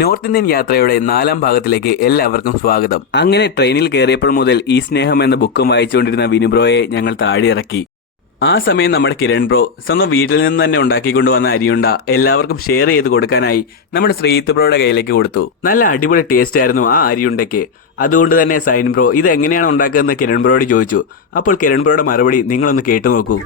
North Indian യാത്രയുടെ 4ാം ഭാഗത്തിലേക്ക് എല്ലാവർക്കും സ്വാഗതം. അങ്ങനെ ട്രെയിനിൽ കയറിയപ്പോൾ മുതൽ ഈ സ്നേഹം എന്ന ബുക്കും വായിച്ചുകൊണ്ടിരുന്ന വിനുബ്രോയെ ഞങ്ങൾ താഴെ ഇറക്കി. ആ സമയം നമ്മുടെ കിരൺ ബ്രോ സ്വന്തം വീട്ടിൽ നിന്ന് തന്നെ ഉണ്ടാക്കിക്കൊണ്ടുവന്ന അരിയുണ്ട എല്ലാവർക്കും ഷെയർ ചെയ്ത് കൊടുക്കാനായി നമ്മുടെ ശ്രീജിത്ത് ബ്രോയുടെ കയ്യിലേക്ക് കൊടുത്തു. നല്ല അടിപൊളി ടേസ്റ്റ് ആയിരുന്നു ആ അരിയുണ്ടയ്ക്ക്. അതുകൊണ്ട് തന്നെ സൈൻ ബ്രോ ഇത് എങ്ങനെയാണ് ഉണ്ടാക്കുന്നതെന്ന് കിരൺ ബ്രോയോട് ചോദിച്ചു. അപ്പോൾ കിരൺ ബ്രോയുടെ മറുപടി നിങ്ങളൊന്ന് കേട്ടു നോക്കൂ.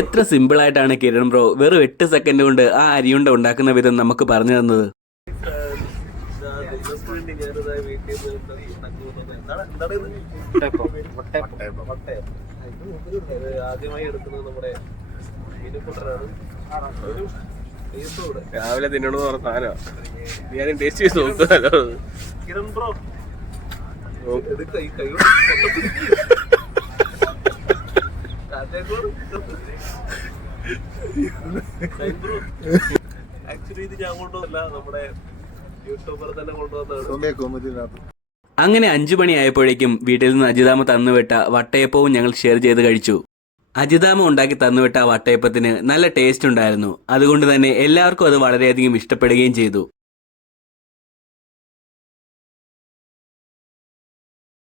എത്ര സിമ്പിളായിട്ടാണ് കിരൺ ബ്രോ വെറും 8 സെക്കൻഡ് കൊണ്ട് ആ അരിയുണ്ട ഉണ്ടാക്കുന്ന വിധം നമുക്ക് പറഞ്ഞു തന്നത്. ആദ്യമായി എടുക്കുന്നത് നമ്മുടെ രാവിലെ തിന്നണമെന്ന് പറഞ്ഞ സാധനമാണ്. ഞാൻ ടേസ്റ്റ് ചെയ്ത് നോക്കുമല്ലോ. കിരൺ ബ്രോ ആക്ച്വലി ഇത് ഞാൻ കൊണ്ടുവന്നല്ല, നമ്മുടെ യൂട്യൂബർ തന്നെ കൊണ്ടുവന്നതാണ്. അങ്ങനെ 5 മണിയായപ്പോഴേക്കും വീട്ടിൽ നിന്ന് അജിതാമ്മ തന്നുവിട്ട വട്ടയപ്പവും ഞങ്ങൾ ഷെയർ ചെയ്ത് കഴിച്ചു. അജിതാമ്മ ഉണ്ടാക്കി തന്നുവിട്ട വട്ടയപ്പത്തിന് നല്ല ടേസ്റ്റ് ഉണ്ടായിരുന്നു. അതുകൊണ്ട് തന്നെ എല്ലാവർക്കും അത് വളരെയധികം ഇഷ്ടപ്പെടുകയും ചെയ്തു.